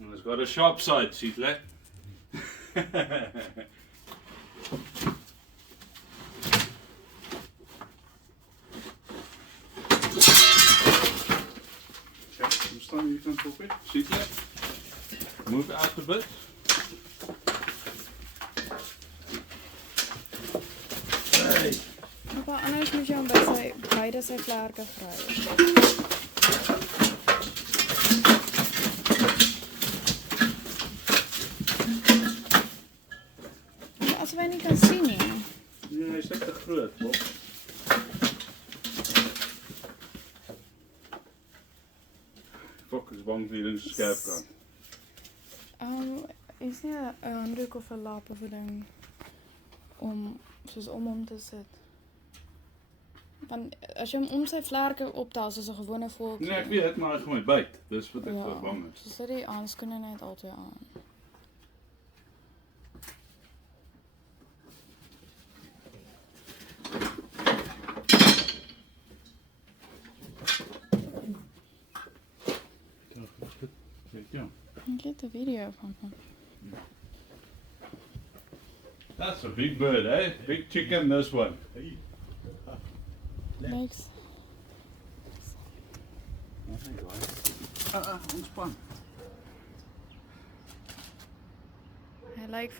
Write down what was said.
And it's got a sharp side, see it? Staan hier kan proppen. Ziet je? Move out a bit. Hey. Maar anders moet je hem bij beide zijn vlerken vrij. Ja, als wij niet kan zien nie. Nee, hij is echt te groot, Bob. Fok is bang dat hij in zijn scherp kan. Is nie 'n handdoek of 'n lap of 'n ding om hom te sit. Want as jy hom om sy vlerke optel soos 'n gewone voeltjie. Nee, ek weet, maar hy gaan my byt. Dis wat ek voor bang is. So sit die handskoene net altyd aan. Ja. Ek het 'n video van hom. That's a big bird, eh? Big chicken, this one. Niks. Ontspan. Hy lyk